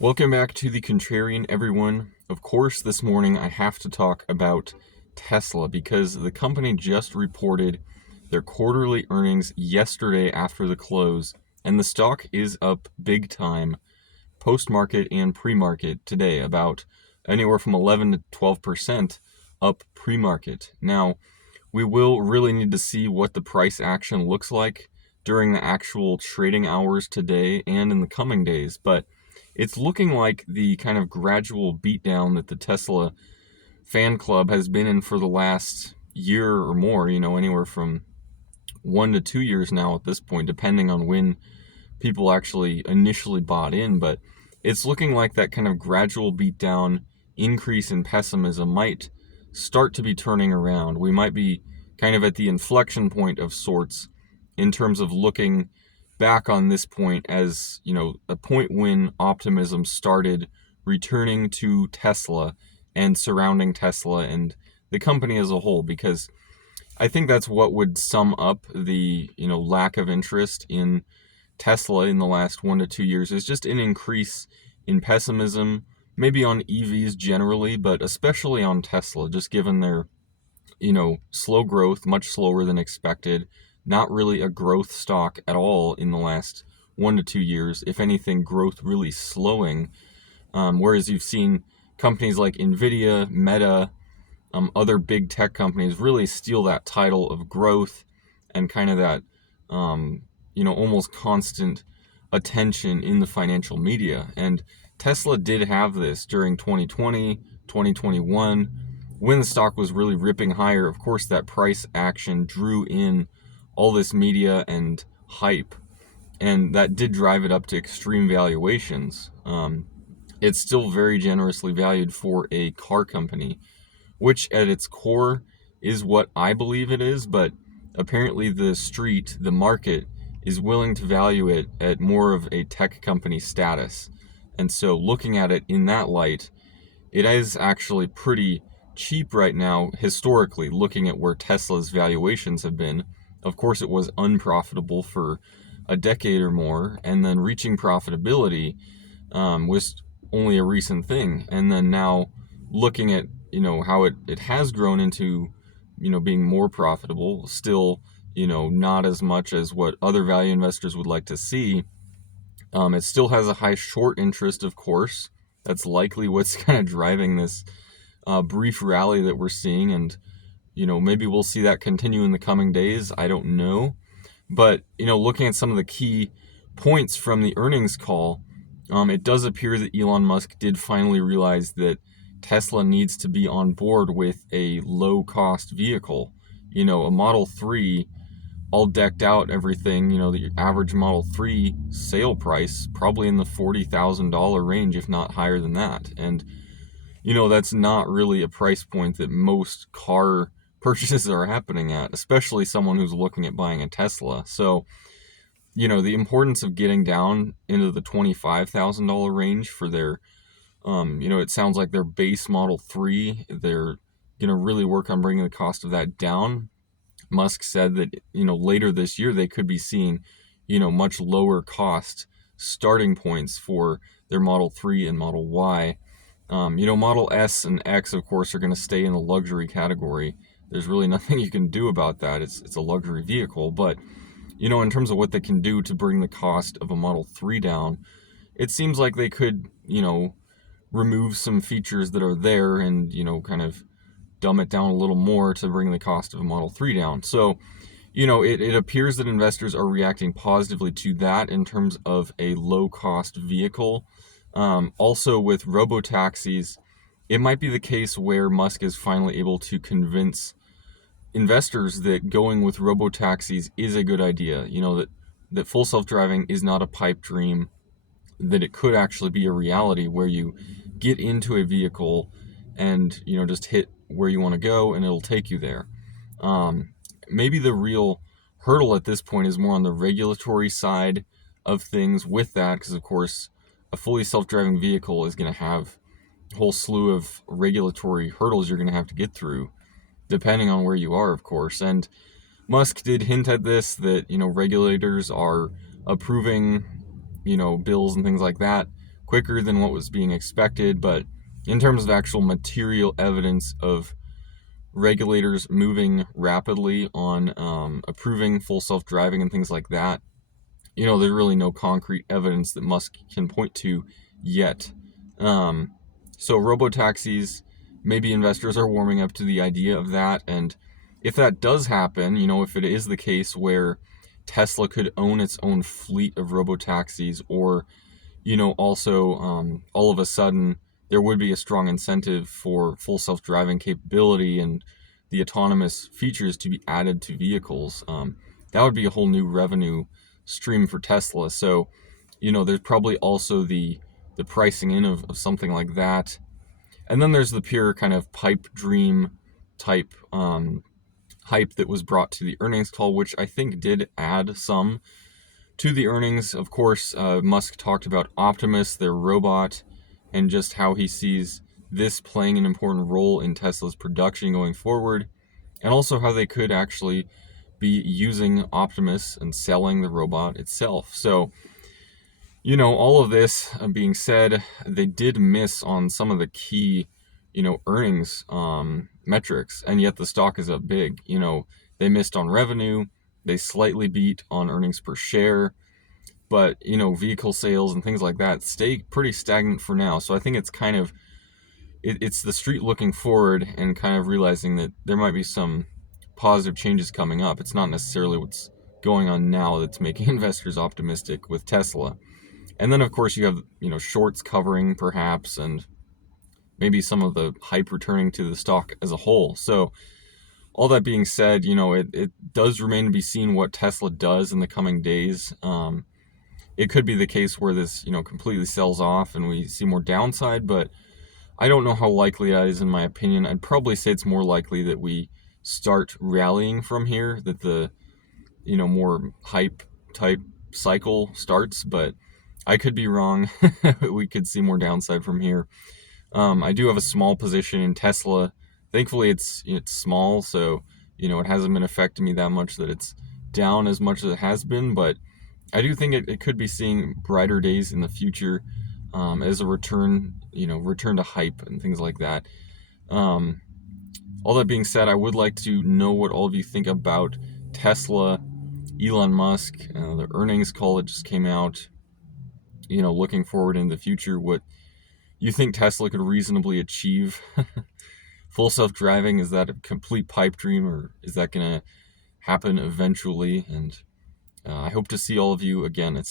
Welcome back to the Contrarian, everyone. Of course, this morning I have to talk about Tesla because the company just reported their quarterly earnings yesterday after the close, and the stock is up big time post-market and pre-market today, about anywhere from 11 to 12% up pre-market. Now, we will really need to see what the price action looks like during the actual trading hours today and in the coming days, but it's looking like the kind of gradual beatdown that the Tesla fan club has been in for the last year or more, anywhere from 1 to 2 years now at this point, depending on when people actually initially bought in. But it's looking like that kind of gradual beatdown, increase in pessimism might start to be turning around. We might be kind of at the inflection point of sorts in terms of looking back on this point as, a point when optimism started returning to Tesla and surrounding Tesla and the company as a whole, because I think that's what would sum up the, lack of interest in Tesla in the last 1 to 2 years is just an increase in pessimism, maybe on EVs generally, but especially on Tesla, just given their, slow growth, much slower than expected, not really a growth stock at all in the last 1 to 2 years. If anything, growth really slowing. Whereas you've seen companies like Nvidia, Meta, other big tech companies really steal that title of growth and kind of that, almost constant attention in the financial media. And Tesla did have this during 2020, 2021, when the stock was really ripping higher. Of course, that price action drew in all this media and hype, and that did drive it up to extreme valuations. It's still very generously valued for a car company, which at its core is what I believe it is, but apparently the market, is willing to value it at more of a tech company status. And so looking at it in that light, it is actually pretty cheap right now, historically, looking at where Tesla's valuations have been. Of course, it was unprofitable for a decade or more, and then reaching profitability was only a recent thing. And then now looking at, how it has grown into, being more profitable, still, not as much as what other value investors would like to see. It still has a high short interest, of course. That's likely what's kind of driving this brief rally that we're seeing. And, maybe we'll see that continue in the coming days. I don't know. But, looking at some of the key points from the earnings call, it does appear that Elon Musk did finally realize that Tesla needs to be on board with a low-cost vehicle. A Model 3, all decked out, everything, the average Model 3 sale price, probably in the $40,000 range, if not higher than that. And, that's not really a price point that most car purchases are happening at, especially someone who's looking at buying a Tesla. So, the importance of getting down into the $25,000 range for their, it sounds like their base Model 3, they're going to really work on bringing the cost of that down. Musk said that, later this year they could be seeing, much lower cost starting points for their Model 3 and Model Y. Model S and X, of course, are going to stay in the luxury category. There's really nothing you can do about that. It's a luxury vehicle. But, in terms of what they can do to bring the cost of a Model 3 down, it seems like they could, remove some features that are there and, kind of dumb it down a little more to bring the cost of a Model 3 down. So, it appears that investors are reacting positively to that in terms of a low-cost vehicle. Also, with robotaxis, it might be the case where Musk is finally able to convince investors that going with robotaxis is a good idea. That full self-driving is not a pipe dream, that it could actually be a reality where you get into a vehicle and, just hit where you want to go and it'll take you there. Maybe the real hurdle at this point is more on the regulatory side of things with that, because of course a fully self-driving vehicle is going to have a whole slew of regulatory hurdles you're going to have to get through, depending on where you are, of course. And Musk did hint at this, that, regulators are approving, bills and things like that quicker than what was being expected. But in terms of actual material evidence of regulators moving rapidly on approving full self-driving and things like that, there's really no concrete evidence that Musk can point to yet. Um, so robotaxis, maybe investors are warming up to the idea of that. And if that does happen, if it is the case where Tesla could own its own fleet of robotaxis, or, also all of a sudden there would be a strong incentive for full self-driving capability and the autonomous features to be added to vehicles. That would be a whole new revenue stream for Tesla. So, there's probably also the pricing in of something like that. And then there's the pure kind of pipe dream type hype that was brought to the earnings call, which I think did add some to the earnings. Of course, Musk talked about Optimus, their robot, and just how he sees this playing an important role in Tesla's production going forward, and also how they could actually be using Optimus and selling the robot itself. So, all of this being said, they did miss on some of the key, earnings metrics, and yet the stock is up big. They missed on revenue, they slightly beat on earnings per share, but, vehicle sales and things like that stay pretty stagnant for now. So I think it's kind of, it's the street looking forward and kind of realizing that there might be some positive changes coming up. It's not necessarily what's going on now that's making investors optimistic with Tesla. And then, of course, you have, shorts covering perhaps, and maybe some of the hype returning to the stock as a whole. So all that being said, it does remain to be seen what Tesla does in the coming days. It could be the case where this, completely sells off and we see more downside, but I don't know how likely that is in my opinion. I'd probably say it's more likely that we start rallying from here, that the, more hype type cycle starts, but I could be wrong. We could see more downside from here. I do have a small position in Tesla. Thankfully, it's small, so it hasn't been affecting me that much that it's down as much as it has been. But I do think it could be seeing brighter days in the future as a return to hype and things like that. All that being said, I would like to know what all of you think about Tesla, Elon Musk, the earnings call that just came out. Looking forward in the future, what you think Tesla could reasonably achieve. Full self-driving, is that a complete pipe dream, or is that going to happen eventually? And I hope to see all of you again at some